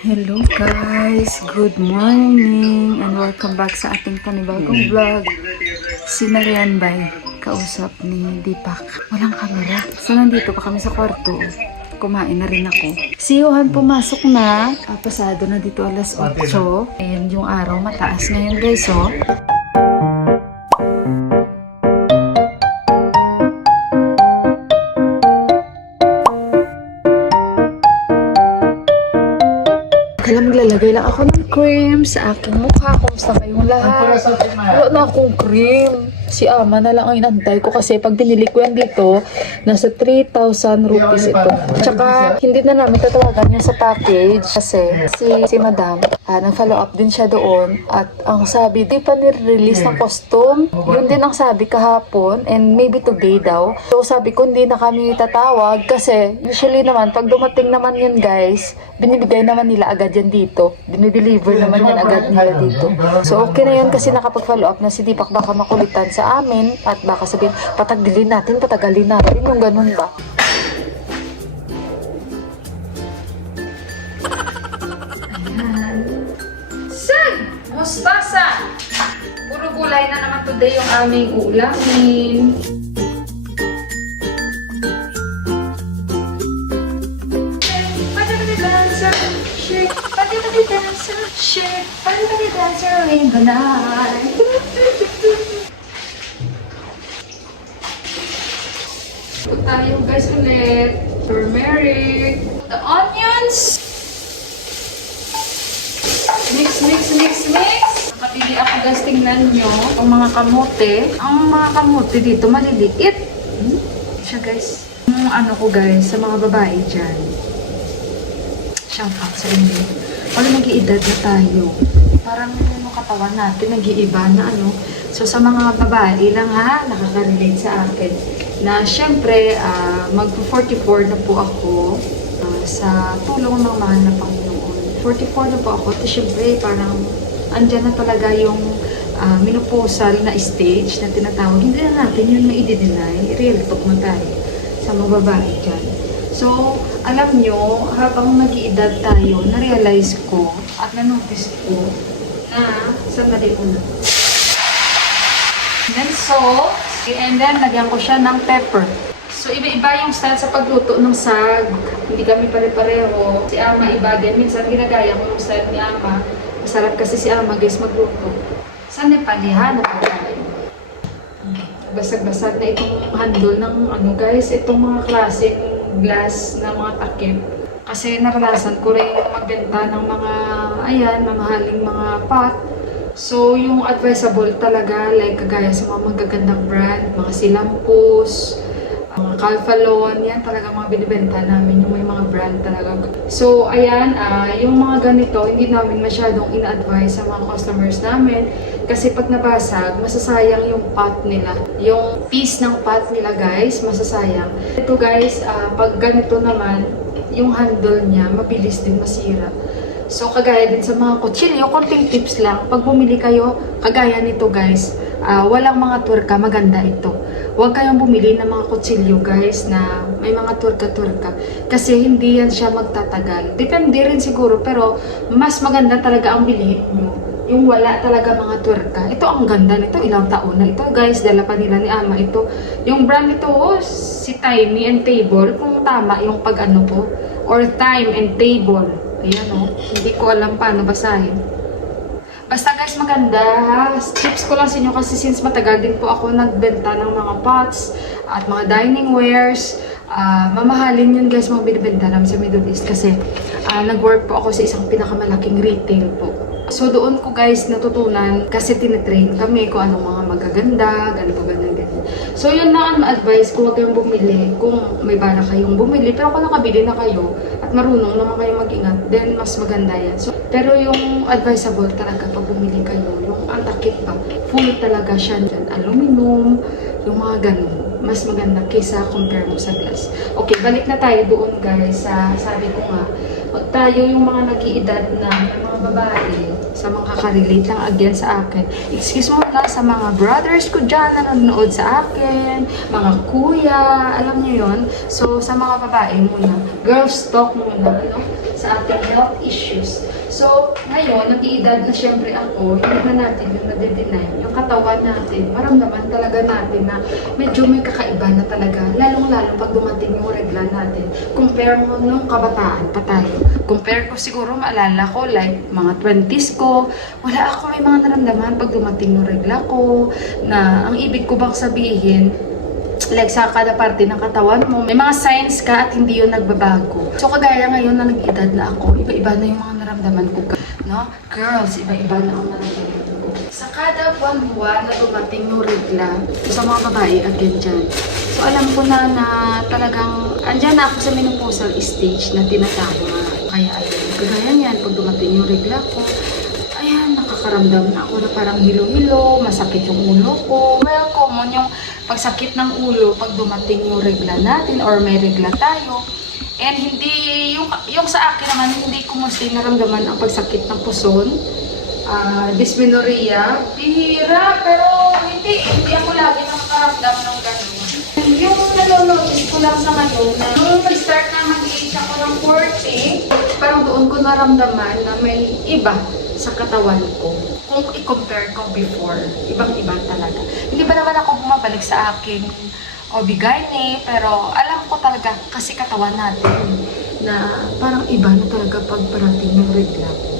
Hello guys! Good morning! And welcome back sa ating panibagong vlog. Si Marian Bay, kausap ni Deepak. Walang camera. So nandito pa kami sa kwarto. Kumain na rin ako. Si Johan pumasok na. Pasado na dito alas 8. And yung araw mataas ngayon guys oh. Kailan maglalagay lang ako ng cream sa aking mukha. Kumusta kayong lahat? Wala na akong cream. Si Ama na lang ang inantay ko kasi pag binili ko yan dito, nasa 3,000 rupees ito. Tsaka hindi na namin tatawagan niya sa package kasi si Madam, nag-follow up din siya doon at ang sabi, di pa nire-release ng costume. Yun din ang sabi kahapon and maybe today daw. So sabi ko hindi na kami tatawag kasi usually naman pag dumating naman yan guys, binibigay naman nila agad yan dito. Dinideliver naman yan agad nila dito. So okay na yun kasi nakapag-follow up na si Deepak, baka makulitan sa amin at baka sabihin patagalin natin yung ganun ba. Ayan. Sag! Mustasa! Puro gulay na naman today yung aming ulamin. Shake, pati dancer in the night. Tayo guys ulit. Turmeric. The onions. Mix. Nakabili ako guys, tingnan nyo. Ang mga kamote. Ang mga kamote dito maliliit. Siya guys. Yung ano ko guys, sa mga babae dyan. Shout out sa inyo. Wala nag-iedad na tayo. Parang yung katawan natin nag-iiba na ano. So sa mga babae lang ha, nakaka-relate sa akin. Na syempre, mag-44 na po ako sa tulong ng mahal na Panginoon. 44 na po ako. At syempre, parang andyan na talaga yung menopausal na stage na tinatawag. Hindi na natin yun ma-i-deny. Real talk man tayo sa mga babae dyan. So, alam nyo, habang nag-iedad tayo, na-realize ko at na-notice ko na sandali ko na. And then salt, and then lagyan ko siya ng pepper. So, iba-iba yung style sa pagluto ng sag. Hindi kami pare-pareho. Si Ama iba din. Minsan ginagaya ko yung style ni Ama. Masarap kasi si Ama guys magluto. Sa Nepali ha, napagkain. Basag-basag na itong handle ng ano guys, itong mga klaseng glass na mga takip. Kasi naranasan ko rin magbenta ng mga, mamahaling mga pot. So, yung advisable talaga, like kagaya sa mga magagandang brand, mga Silampus, mga Calphalon, yan talaga mga binibenta namin, yung may mga brand talaga. So, ayan, yung mga ganito, hindi namin masyadong ina-advise sa mga customers namin. Kasi pag nabasag, masasayang yung pot nila. Yung piece ng pot nila guys, masasayang. Ito guys, pag ganito naman, yung handle niya, mabilis din masira. So kagaya din sa mga kutsilyo, konting tips lang. Pag bumili kayo, kagaya nito guys, walang mga turka, maganda ito. Huwag kayong bumili ng mga kutsilyo guys na may mga turka-turka. Kasi hindi yan siya magtatagal. Depende rin siguro, pero mas maganda talaga ang bilhin nyo. Yung wala talaga mga turka. Ito ang ganda nito, ilang taon na ito guys, dala pa nila ni Ama ito. Yung brand nito, si Timey and Table, kung tama yung pag-ano po, or Time and Table. Ayan o, hindi ko alam paano basahin. Basta guys, maganda ha. Tips ko lang sa inyo kasi since matagal din po ako nagbenta ng mga pots at mga dining wares. Mamahalin yun guys, mga binibenta namin sa Middle East kasi nag-work po ako sa isang pinakamalaking retail po. So doon ko guys natutunan kasi tinitrain kami kung anong mga magaganda, ganito, ganyan. So yun na ang advice ko, huwag kayong bumili kung may bala kayong bumili. Pero kung nakabili na kayo at marunong naman kayo mag-ingat, then mas maganda yan. So, pero yung advisable talaga pag bumili kayo, yung ang takip pa, full talaga siya dyan. Aluminum, yung mga ganun. Mas maganda kaysa compare mo sa glass. Okay, balik na tayo doon guys. Sabi ko nga, wag tayo yung mga nag-iedad na mga babae sa mga kakarelate lang again sa akin. Excuse mo na sa mga brothers ko dyan na nanonood sa akin, mga kuya, alam niyo yon. So, sa mga babae muna, girls talk muna, ano? sa ating health issues. So, ngayon, nag-iedad na syempre ako, hindi na natin yung nade-deny. Yung katawan natin, maramdaman talaga natin na medyo may kakaiba na talaga. Lalong-lalo pag dumating yung regla natin. Compare mo nung kabataan pa tayo. Compare ko siguro, maalala ko, like mga 20s ko, wala ako may mga naramdaman pag dumating yung regla ko, na ang ibig ko bang sabihin, like sa kada parte ng katawan mo, may mga signs ka at hindi yun nagbabago. So kagaya ngayon na nag-edad na ako, iba-iba na yung mga naramdaman ko. No? Girls, iba-iba na ang naramdaman ko. Sa kada buwan-buwan na dumating yung regla, sa mga babae again dyan. So alam ko na talagang, andyan na ako sa menopausal stage na tinatama. Kaya ayun, kagaya niyan, pag dumating yung regla ko, ayan, nakakaramdam na ako na parang hilo-hilo, masakit yung ulo ko. Well, common yung pagsakit ng ulo pag dumating yung regla natin or may regla tayo. And hindi, yung sa akin naman, hindi ko mostly naramdaman ang pagsakit ng puson, dysmenorrhea, bihira, pero hindi ako lagi nakakaramdam ng gano'n. Yung nanonotice ko lang sa ngayon, na nung nag-start na mag-age ako ng 40, parang doon ko naramdaman na may iba sa katawan ko. Kung i-compare ko before, ibang-iba talaga. Hindi ba naman ako bumabalik sa aking OB-GYN, pero alam ko talaga kasi katawan natin na parang iba na talaga pag parating yung regla ko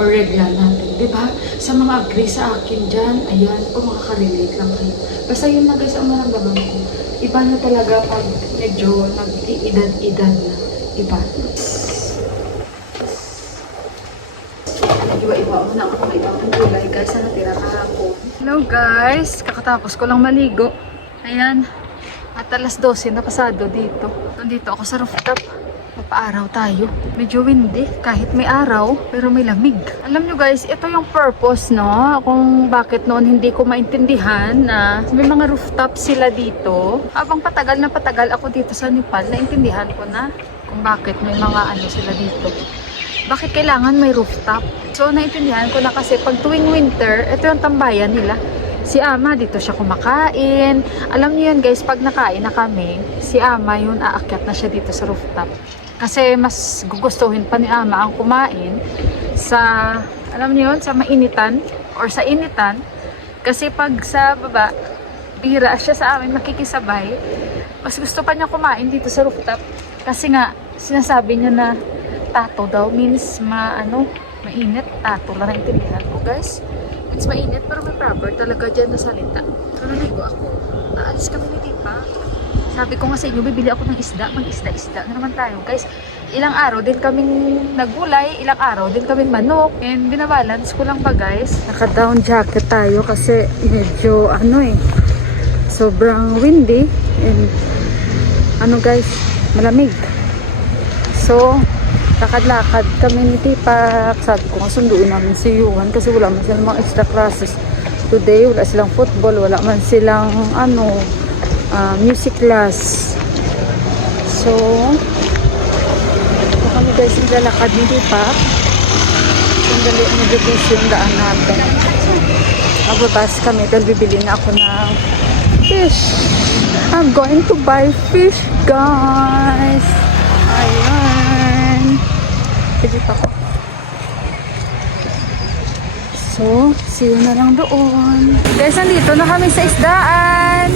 or regla natin. Diba? Sa mga agree sa akin dyan, ayan, kung makaka-relate lang kayo. Basta yun na guys ang maramdaman ko. Iba na talaga pag medyo nag-iedad-edad na. Iba. Iba-iba muna ako ng ibang gulay guys na natira kahapon. Hello guys! Kakatapos ko lang maligo. Ayan. At alas 12 na pasado dito. Nandito ako sa rooftop. Mapaaraw tayo. Medyo windy kahit may araw pero may lamig. Alam nyo guys, ito yung purpose no kung bakit noon hindi ko maintindihan na may mga rooftop sila dito. Habang patagal na patagal ako dito sa Nepal, naintindihan ko na kung bakit may mga ano sila dito. Bakit kailangan may rooftop? So, naintindihan ko na kasi pag tuwing winter, ito yung tambayan nila. Si Ama, dito siya kumakain. Alam niyo yun guys, pag nakain na kami, si Ama yun aakyat na siya dito sa rooftop. Kasi mas gugustuhin pa ni Ama ang kumain sa, alam niyo yun, sa mainitan or sa initan. Kasi pag sa baba, bihira siya sa amin makikisabay. Mas gusto pa niya kumain dito sa rooftop. Kasi nga, sinasabi niya na tato daw means mainit. Tato lang naintindihan ko guys. It's mainit pero may proper talaga dyan na salita. So naligo ako. Naalis kami ni Tipa. Sabi ko nga sa inyo, bibili ako ng isda. Mag-isda-isda na naman tayo guys. Ilang araw din kaming nagulay. Ilang araw din kaming manok. And binabalance ko lang pa guys. Naka-down jacket tayo kasi medyo sobrang windy. And guys, malamig. So, lakad-lakad kami ni Tipa. Sabi ko nga sunduin namin si Yuhan kasi wala man silang mga extra classes today. Wala silang football, wala man silang music class. So ito kami guys naglalakad ni Tipa. Sandali, medyo busy yung daan natin. Magbabas kami dahil bibili na ako ng fish. I'm going to buy fish guys. Ayan. Pagit ako. So, see you na lang doon. Guys, nandito na kami sa isdaan.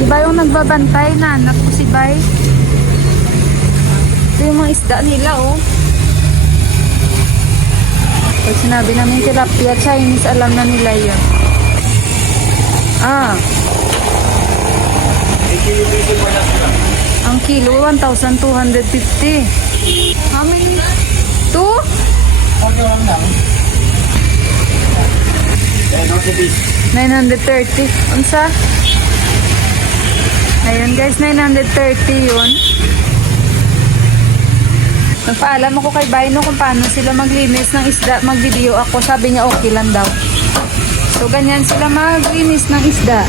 Diba yung nagbabantay na anak ko si Bay? Ito yung mga isda nila, oh. Pag sinabi namin tilapia Chinese, alam na nila yun. Ang kilo, 1,250. How many? 2? 930. Unsa? Ayun guys, 930 yun. Nagpaalam ako kay Baino kung paano sila maglinis ng isda. Mag-video ako. Sabi niya okay lang daw. So ganyan sila maglinis ng isda.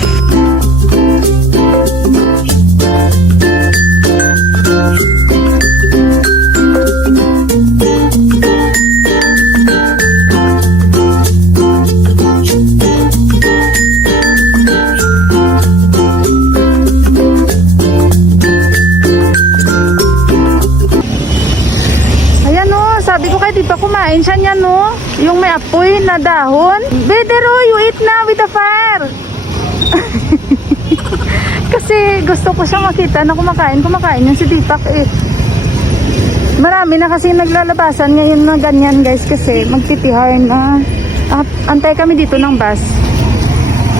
kumakain siya niya, no? Yung may apoy na dahon. Bedero, you eat na with the fire. Kasi gusto ko siya makita na kumakain yung si Deepak eh. Marami na kasi naglalabasan ngayon na ganyan guys kasi magtitihar na. Antay kami dito ng bus.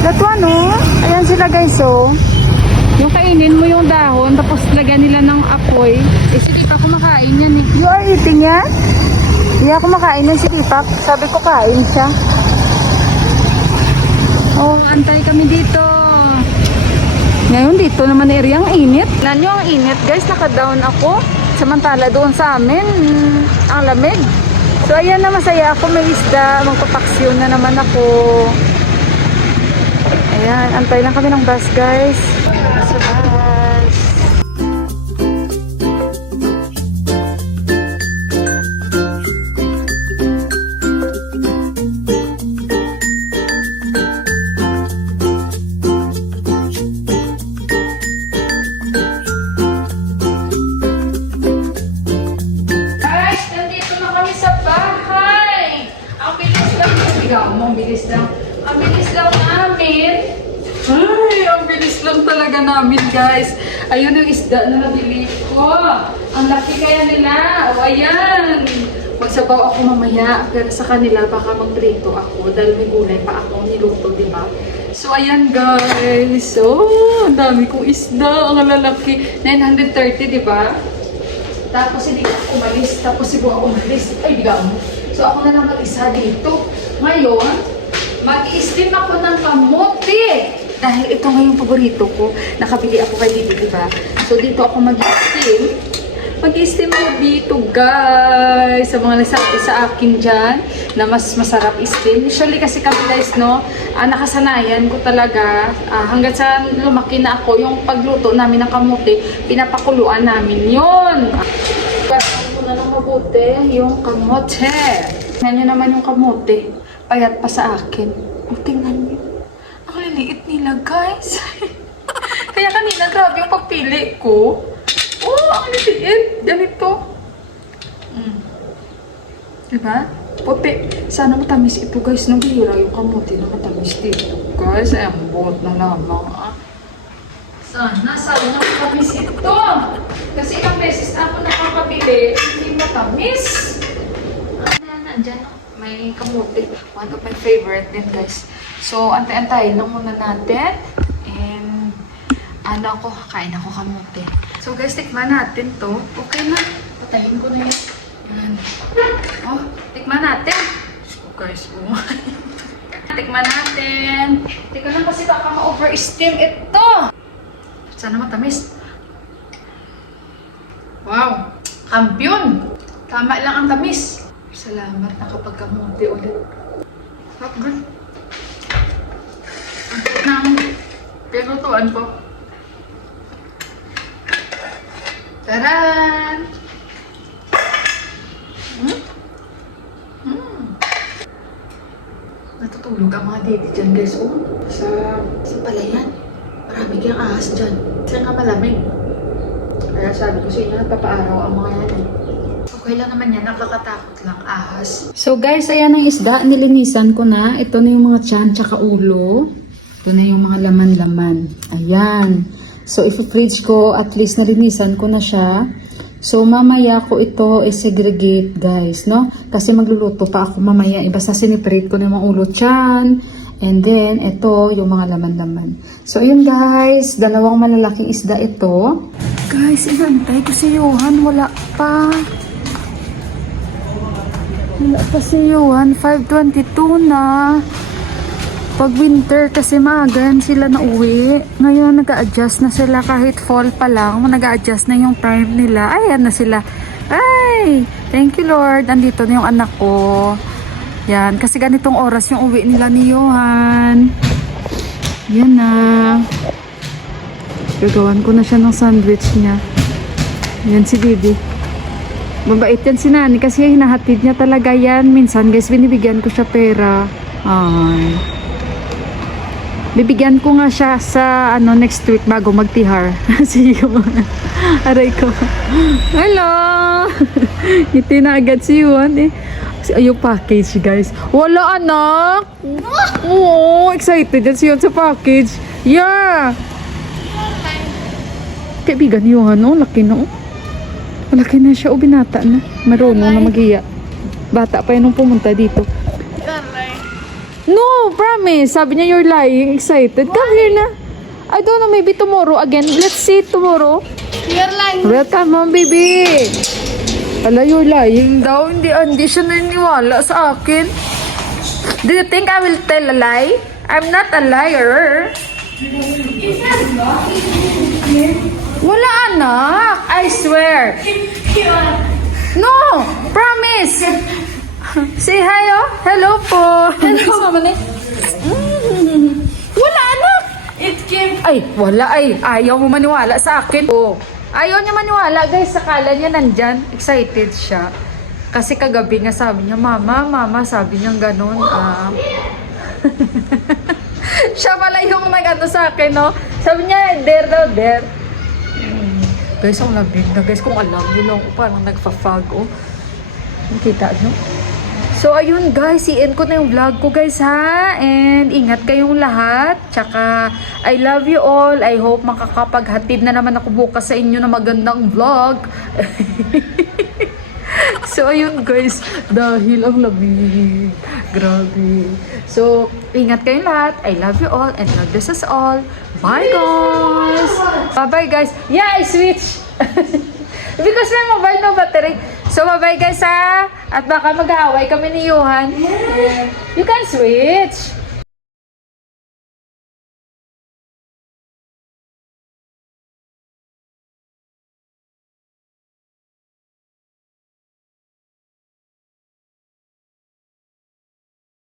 That one, oh. Ayan sila guys, oh. Yung kainin mo yung dahon tapos lagyan nila ng apoy. Eh si Deepak kumakain yan eh. You are eating yan? Iya kumakain yan si Deepak. Sabi ko kain siya. Oh, antay kami dito. Ngayon dito naman area ang init. Nanyo ang init guys, naka-down ako. Samantala doon sa amin, ang lamig. So ayan na, masaya ako, may isda. Magpapaksyon na naman ako. Ayan, antay lang kami ng bus guys. Sa bus. Guys, nandito na kami sa bahay. Ang bilis lang. Ang bilis lang. Ang bilis lang namin. Ay, ang bilis lang talaga namin, guys. Ayun yung isda na nabili ko. Ang laki kaya nila. O, ayan. Magsabaw ako mamaya. Pero sa kanila, baka magprito ako. Dahil may gulay pa ako niluto, di ba? So, ayan, guys. Oh, ang dami kong isda. Ang lalaki. 930, di ba? Tapos hindi ako umalis. Tapos si Buha umalis. Ay, biga mo. So, ako na lang mag-isa dito. Ngayon, mag-i-steam ako ng kamote. Dahil ito nga yung paborito ko. Nakabili ako kay Didi, diba? So, dito ako mag-i-steam. Mag-i-steam ako dito, guys. Sa mga nagsabi sa akin dyan na mas masarap i-steam. Usually kasi kami, guys, no, nakasanayan ko talaga. Hanggang sa lumaki na ako, yung pagluto namin ng kamote, pinapakuluan namin yun. Gastos ko na ng mabuti yung kamote. Tingnan nyo naman yung kamote. Payat pa sa akin. O, tingnan nyo. Ang liliit nila, guys. Kaya kanina, grabe yung pagpili ko. Oh, ang liliit. Ganito. Diba? Puti. Sana matamis ito, guys. Nabihira yung kamote na matamis dito, guys. Ay, ang buot na lamang, Sana matamis ito. Kasi ilang beses na ako nakakabili, hindi matamis. Nandyan, may kamote. One of my favorite din, guys. So, antay-antay lang muna natin. And, kain ako kamote. So, guys, tikman natin to. Okay na. Patayin ko na yun. Yan. Oh, tikman natin. So, guys, tikman natin. Tikman lang kasi baka ma-oversteam ito. Sana matamis. Wow! Kampiyon! Tama lang ang tamis. Salamat, nakapagkamote ulit. Not good. Ang good ng pinutuan ko. Taran! Natutulog ang mga dede dyan, guys. Oh, sa palayan. Marami kayang ahas dyan. Kasi nga malamig. Kaya sabi ko sa inyo, nagpapaaraw ang mga yan. Okay lang naman yan, nakakatakot lang ahas. So guys, ayan ang isda. Nilinisan ko na. Ito na yung mga tiyan tsaka ulo. Ito na yung mga laman-laman. Ayan. So i-fridge ko, at least nalinisan ko na siya. So mamaya ko ito i-segregate, guys, no? Kasi magluluto pa ako mamaya. Basta siniprate ko na yung mga ulo tiyan. And then, ito, yung mga laman-laman. So, yun guys. Dalawang malalaking isda ito. Guys, inantay ko si Johan. Wala pa. Wala pa si Johan. 5:22 na. Pag winter kasi maagan sila na uwi. Ngayon, nag-a-adjust na sila kahit fall pa lang. Nag-a-adjust na yung time nila. Ayan na sila. Ay! Thank you, Lord. Andito na yung anak ko. Yan, kasi ganitong oras yung uwi nila ni Johan. Yan na. Gagawan ko na siya ng sandwich niya. Yan si Bibi. Mabait yan si Nani kasi hinahatid niya talaga yan. Minsan guys, binibigyan ko siya pera. Ay. Bibigyan ko nga siya sa next week bago magtihar. Si Johan. Aray ko. Hello! Ngiti na agad si Johan eh. Yung package, guys. Wala, anak! Oo, excited yan siya sa package. Yeah! Kaibigan niyo, ano? Laki na, oh. Malaki na siya, oh, binata na. Marunong na mag-iya. Bata pa yun nung pumunta dito. No, promise. Sabi niya, you're lying. Excited. Come here na. I don't know, maybe tomorrow again. Let's see tomorrow. You're lying. Welcome home, baby. Ala, you're lying daw. Hindi siya naniniwala sa akin. Do you think I will tell a lie? I'm not a liar. Wala, anak. I swear. No, promise. Say hi, oh. Hello po. Hello. Wala, anak. It came. Ay, wala ay. Ayaw mo maniwala sa akin. Oh. Ayaw niya maniwala, guys. Sakala niya nandyan. Excited siya. Kasi kagabi nga sabi niya, Mama, sabi niya gano'n. Siya pala yung nag-ano sa akin, no? Sabi niya, dare daw, dare. Guys, ang labig na, guys. Kung alam niyo lang, parang nagpa-fog, oh. Nakita niyo? So, ayun guys, i-end ko na yung vlog ko guys ha. And ingat kayong lahat. Tsaka, I love you all. I hope makakapaghatid na naman ako bukas sa inyo na magandang vlog. So, ayun guys, dahil ang lamig. Grabe. So, ingat kayong lahat. I love you all and God bless us all. Bye guys! Bye-bye guys. Yeah, I switch. Because may mobile no battery. So, bye-bye guys ha. At baka mag-aaway kami ni Johan. You can switch.